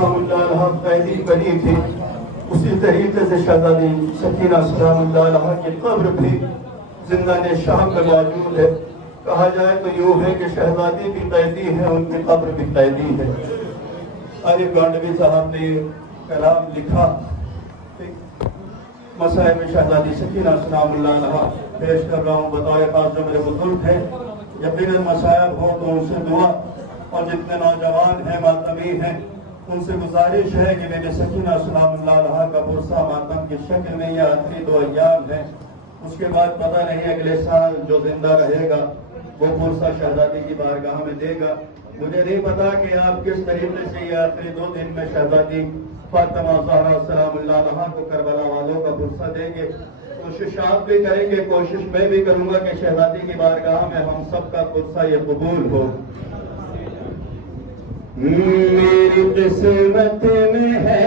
पहली बनी थी, उसी तरीके से शहजादी सकीना सलामुल्लाह अलैहा की कब्र भी जिंदाने शाम में मौजूद है। कहा जाए तो यूँ है कि शहजादी भी कैदी है, उनकी कब्र भी कैदी है। आरिफ गांडवी साहब ने कलाम लिखा, मसाए में शहजादी सकीना सलामुल्लाह अलैहा पेश कर रहा हूँ। बतौर खास जो मेरे बुजुर्ग हैं, यकीनन मसायब हो तो उनसे दुआ, और जितने नौजवान हैं मातमी हैं उनसे गुजारिश है कि मेरे सकीना सलामुल्लाह अलैहा का पुरसा मातम की शक्ल में यह आखिरी 2 अय्याम है। उसके बाद पता नहीं अगले साल जो जिंदा रहेगा वो पुरसा शहजादी की बारगाह में देगा। मुझे नहीं पता कि आप किस तरीके से ये आखिरी 2 दिन में शहजादी फातिमा ज़हरा सलामुल्लाह अलैहा को करबला वालों का पुरसा देंगे। कोशिश आप भी करेंगे, कोशिश मैं भी करूंगा कि शहजादी की बारगाह में हम सब का पुरसा ये कबूल हो। मेरी किस्मत में है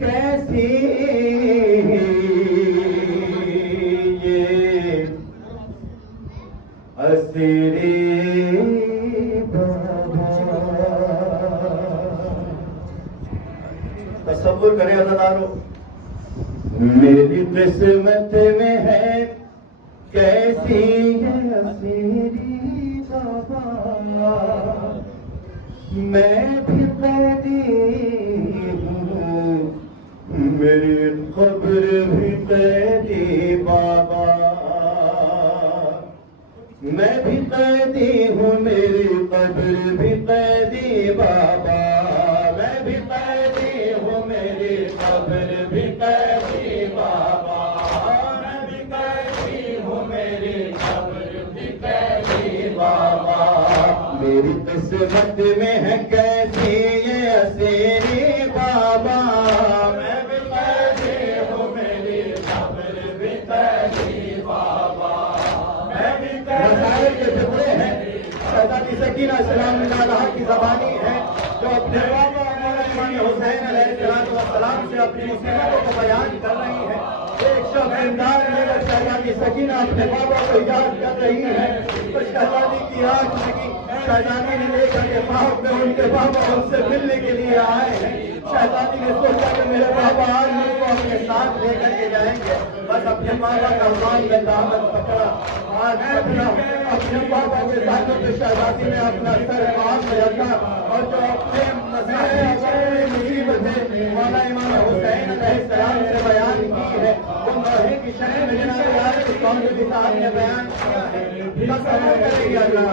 कैसी ये असीरी तसव्वुर करें अज़ादारों, मेरी किस्मत में है कैसी है मेरी बाबा, मैं भी कैदी हूँ, मेरी कब्र भी कैदी बाबा, मैं भी कैदी हूँ, मेरी कब्र भी कैदी बाबा, मैं भी कैदी हूँ, मेरी कब्र भी कैदी बाबा, मैं भी कैदी हूँ, मेरी कब्र भी कैदी बाबा। मेरी किस्मत में है कैसी ये असीरी बाबा, मैं भी कैदी हूँ, मेरी कब्र भी कैदी बाबा, मैं भी कैदी के टुकड़े हैं। शहजादी सकीना सलामुल्लाह अलैहा की ज़बानी है जो अपने बाबा इमाम हुसैन अलैहिस्सलाम से अपनी मुसीबतों को बयान कर रही है। एक शख्स जिंदार लेकर शहजादी सकीना अपने बाबा को याद कर रही है तो शहजादी की आंख लगी। शहजादी ने लेकर के बाप में उनके बाबा उनसे मिलने के लिए आए हैं। शहजादी ने सोचा कि मेरे बाबा आज मुझको अपने साथ लेकर के जाएंगे। बस अपने बाबा का मान में दामन पकड़ा, आज अपने बाबा के साथ तो शहजादी ने अपना सर पास में रखा और जो अपने मसाले मुसीबतें मौला इमाम हुसैन अलैहिस्सलाम से बयान की है वो महे की शहर में जनाब आरिफ गांडवी साहब ने बयान किया है। तसव्वुर करेंगे अल्लाह,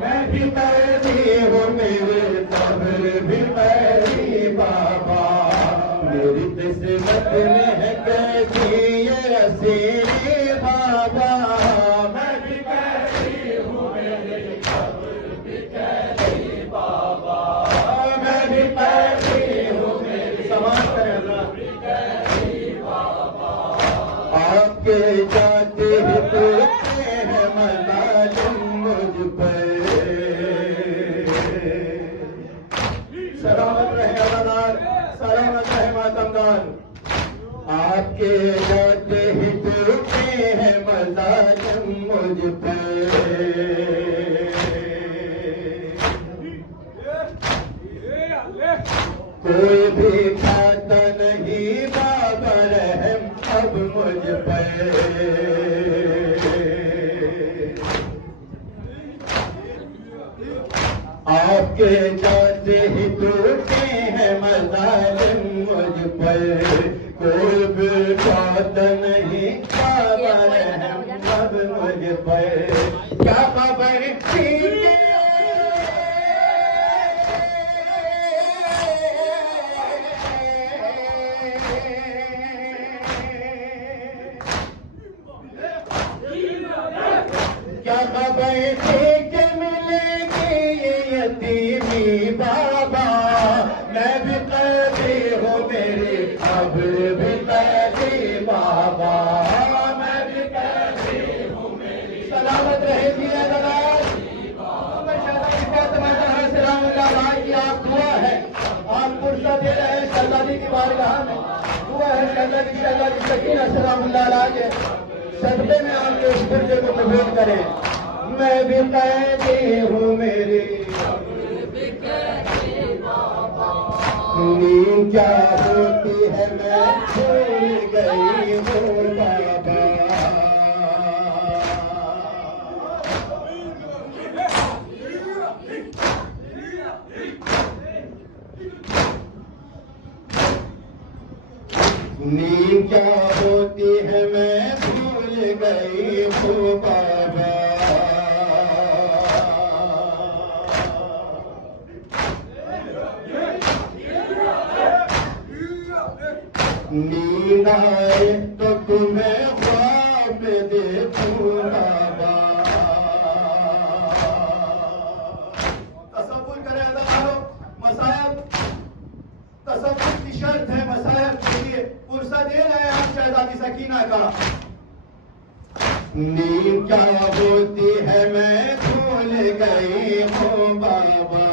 मैं भी कैदी हूँ, मेरे कब्र भी कैदी बाबा, मेरी किस्मत में है कैसी ये असीरी बाबा, मैं भी कैदी हूँ, मेरे कब्र भी कैदी बाबा, मैं भी कैदी हूँ, मेरी समाज करें भी कैदी बाबा। आपके जाते हैं मज़ालिम मुझ पर, सलामत रहे अज़ादार, सलामत रहे मातमदार। आपके जाते ही टूटे हैं मज़ालिम मुझ पर, कोई भी खाता नहीं बाबा रहम अब मुझ पर, आपके जाते ही टूटे हैं मज़ालिम मुझ पर, कोई भी खाता नहीं बाबा रहम अब मुझ पर। क्या खबर थी क्या खबर थी कि मिलेगी ये यतीमी बाबा, मैं भी कैदी हूँ, मेरी कब्र भी कैदी बाबा, मैं भी कैदी हूँ, मेरी सलामत रहेगी की आप दुआ है, आप पुरसा दे रहे हैं शहजादी की बारगाह में, दुआ है शहजादी सकीना सलामुल्लाह अलैहा के सदक़े में आपके उस पुरजे को कबूल करें। मैं भी कैदी हूँ मेरी नींद क्या होती है मैं भूल गई हूँ बाबा। नींद क्या होती है मैं भूल गई हूँ बाबा। नींद आए तो तुम्हें ख्वाब देखूं बाबा। तसव्वुर करें मसायब, तसव्वुर की शर्त है मसायब के लिए। पुरसा दे रहे हैं आप शहजादी सकीना का। नींद क्या होती है मैं भूल गई हूँ बाबा।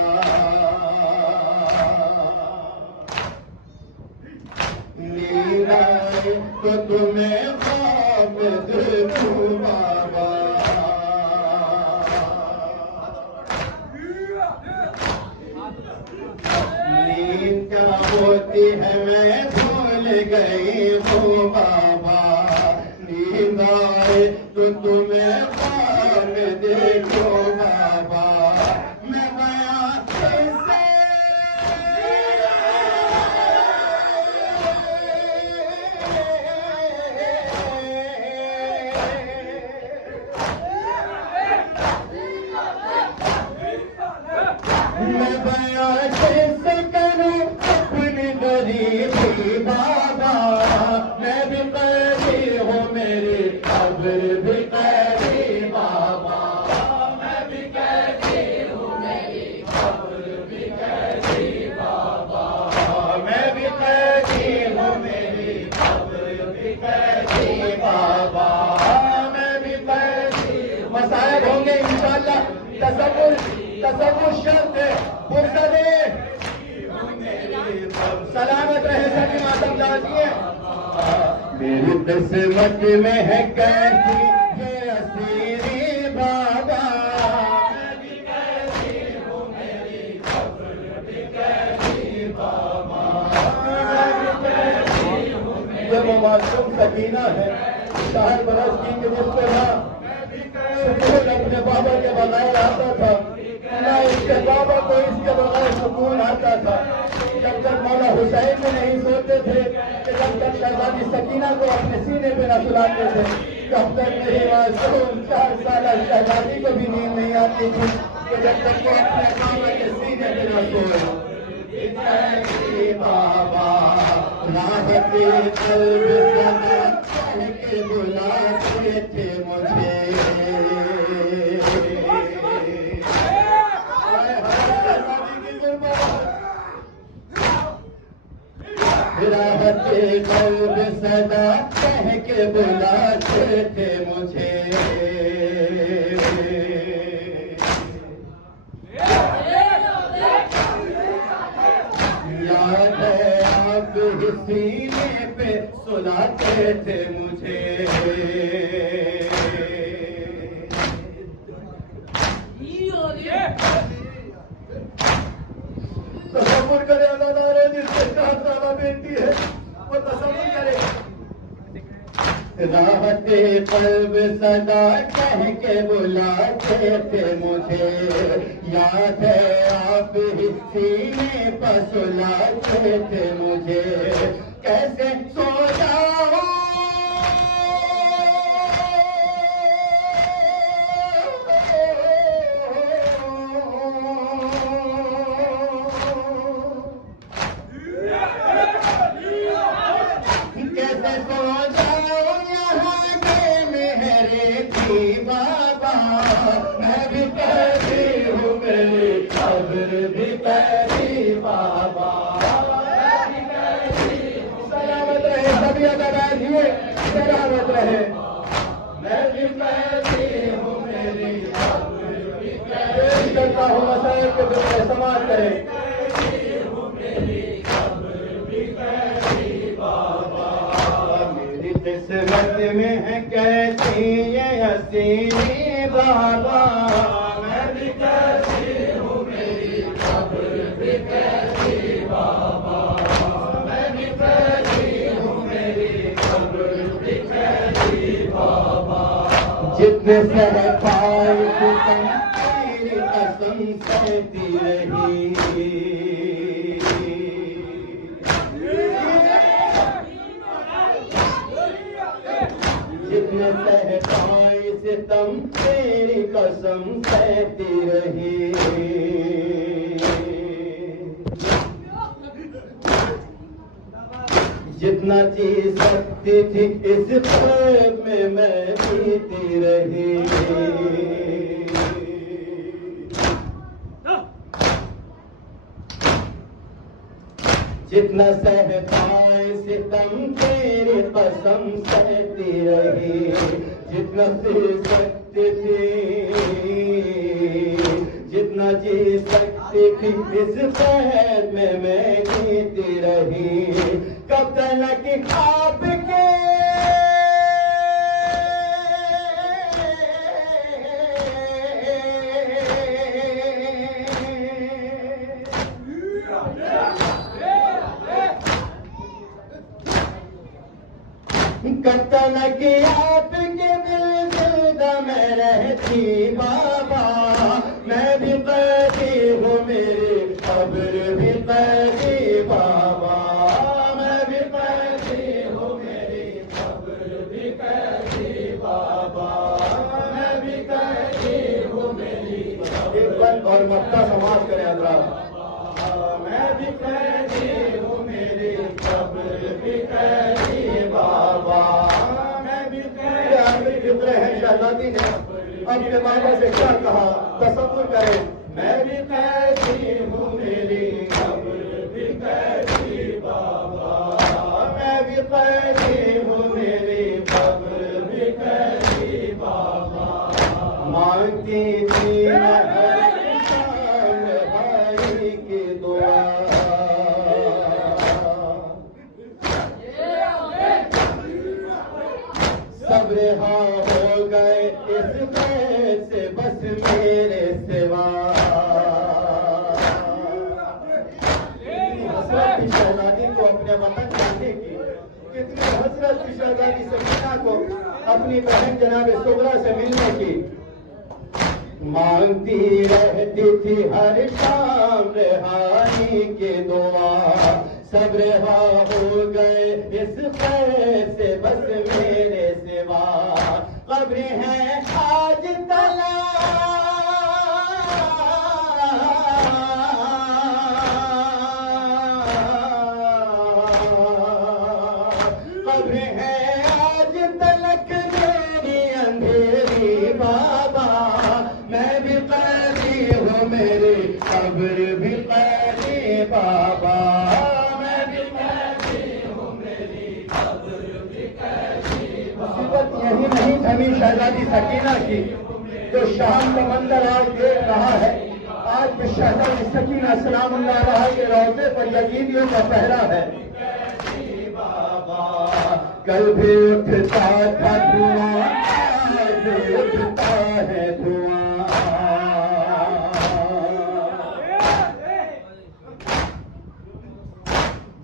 नींद आए तो तुम्हें ख्वाब देखूं बाबा। नींद क्या होती है मैं भूल गई हूँ बाबा। नींद आए तो तुम्हें ख्वाब देखो बाबा। मैं गया कैसे मैं बया कैसे करूं अपनी गरीबी बाबा। मैं भी कैदी हूँ मेरी कब्र भी कैदी बाबा। मैं भी कैदी हूँ मेरी कब्र भी कैदी बाबा। मैं भी कैदी हूँ मेरी कब्र भी कैदी बाबा। मैं भी कैदी। मसाइल होंगे इंशाअल्लाह। तसव्वुर शर्त है। पुरसा दे सलामत रहे सभी मातम जाती। मेरी किस्मत में है कैसी ये असीरी बाबा। मैं भी कैदी हूँ मेरी कब्र भी कैदी बाबा। मैं भी कैदी हूँ मेरी। ये वो मासूम सकीना है 4 बरस की कि जिसको ना सुकून अपने बाबा के बगैर आता था, ना इसके बाबा को इसके बगैर सुकून आता था। जब तक मौला हुसैन में नहीं सोते थे कि जब तक शहजादी सकीना को अपने सीने पे न सुलाते थे, तब तक मेरी मासूम 4 साल शहजादी को भी नींद नहीं आती थी कि जब तक वो अपने बाबा के सीने पे न सोए। बाबा राहत कल्ब सदा कह के बुलाते थे मुझे। राहत कल्ब सदा कह के बुलाते थे मुझे। याद है आप सीने पे सुलाते थे मुझे। तसव्वुर करे अल्लाह जिसके 4 साल बेटी है वो तसव्वुर करे। राहत कल्ब सदा कह के बुलाते थे मुझे। याद है आप ही सीने पर सुलाते थे मुझे। कैसे सो जाऊं कैसे सो जाऊं यहाँ के मेरे थी बाबा। मैं भी कैदी हूँ मेरी कब्र भी कैदी बाबा। मैं भी कैदी हूँ। सलामत रहे सभी अदाबाद हुए सलामत रहे। मैं भी कैदी हूँ मेरी कब्र भी कैदी। करता हूँ मसाइल के दिल समाज करे। किस्मत में है कैसी ये हसीनी बाबा। जितने सह पाए सितम तेरी कसम सहती रही। जितने सह पाए सितम तेरी कसम सहती रही। जितना जी सकती थी इस ख्वाब में मैं जीती रही। जितना सह पाए सितम तेरी कसम सहती रही। जितना जी सकती थी, जितना जी सकती थी इस ख्वाब में मैं जीती रही। कब तक ख्वाब के कब तक आपके दिल ज़िंदा में रहती बाबा। मैं भी कैदी हूँ मेरी कब्र भी कैदी बाबा। मैं भी कैदी हूँ मेरी कब्र भी कैदी बाबा। मैं भी कैदी हूँ मेरी कब्र। और मक्का समाज करें हज़रात। मैं भी कैदी हूँ मेरी कब्र भी कैदी बाबा। मैं भी कैदी फिक्र है शहजादी ने अपने बाबा से क्या कहा तसव्वुर करें। मैं भी कैदी हूँ मेरी कब्र भी कैदी बाबा। मैं भी कैदी हूँ मेरी कब्र भी कैदी बाबा। मांगती थी भाई की दुआ। सब रिहा हो गए इस बैत से बस मेरे सिवा। हसरत थी शहजादी को अपने वतन जाने की। कितनी हसरत थी शहजादी सकीना को अपनी बहन जनाब सुगरा से मिलने की। मांगती रहती थी हर शाम रिहाई की दुआ। सब रिहा हो गए इस खैर से बस मेरे सिवा। कब्र है आज तला कब्र है आज तलक मेरी अंधेरी बाबा। मैं भी कैदी हूँ मेरी कब्र भी कैदी बाबा। मैं भी कैदी हूँ मेरी कब्र भी कैदी बाबा। यही नहीं थमी शहजादी सकीना की जो शाम का मंजर आज देख रहा है। आज भी शहजादी सकीना सलामुल्लाह अलैहा के रौज़े पर यजीदियों का पहरा है। कल भी उठता था धुआं आज भी उठता है धुआं।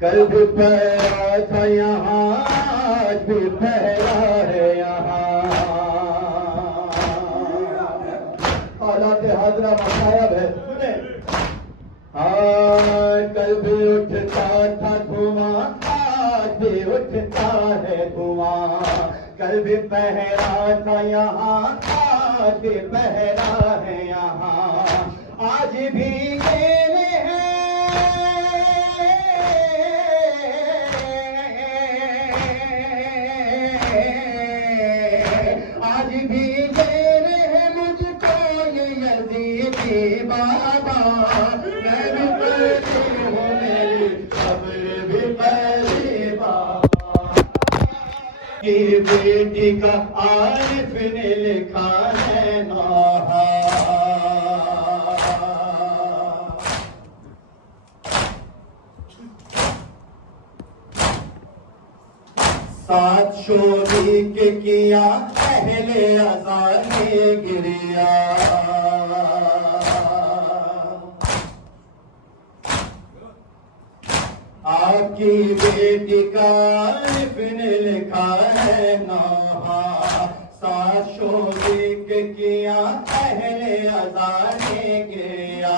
कल भी पहरा था यहाँ आज भी पहरा है यहाँ। हालात हाजरा मसायब है सुने। कल भी उठता था धुआं आज भी उठता है धुआं। कल भी पहरा था यहाँ आज भी पहरा है यहाँ। आज भी मेरे हैं आज भी मेरे हैं मुझको ये यजीदी बाबा। मैं भी कैदी हूँ मेरी कब्र भी कैदी बाबा। की बेटी का आरिफ ने लिखा है नाहा। सात शोरी के किया पहले अज़ान में गिरिया। आपकी बेटी का आरिफ ने लिखा है नाहा। साशो जिक्र किया पहले अजाने किया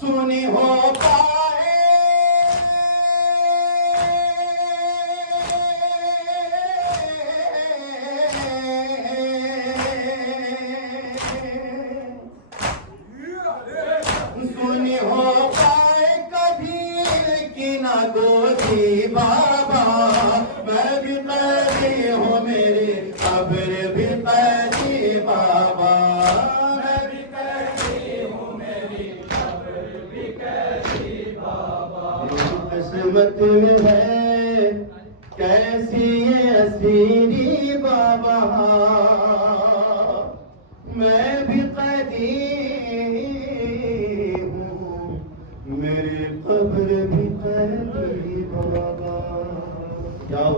सुनी हो पाए सुनी हो पाए कभी की ना गोदी बाबा मैं भी कैदी हूँ मेरी कब्र भी कैदी बाबा मैं भी कैदी हूँ मेरी कब्र भी कैदी बाबा किस्मत में है कैसी ये असीरी बाबा मैं भी कैदी हूँ मेरी कब्र भी कैदी बाबा। जाओ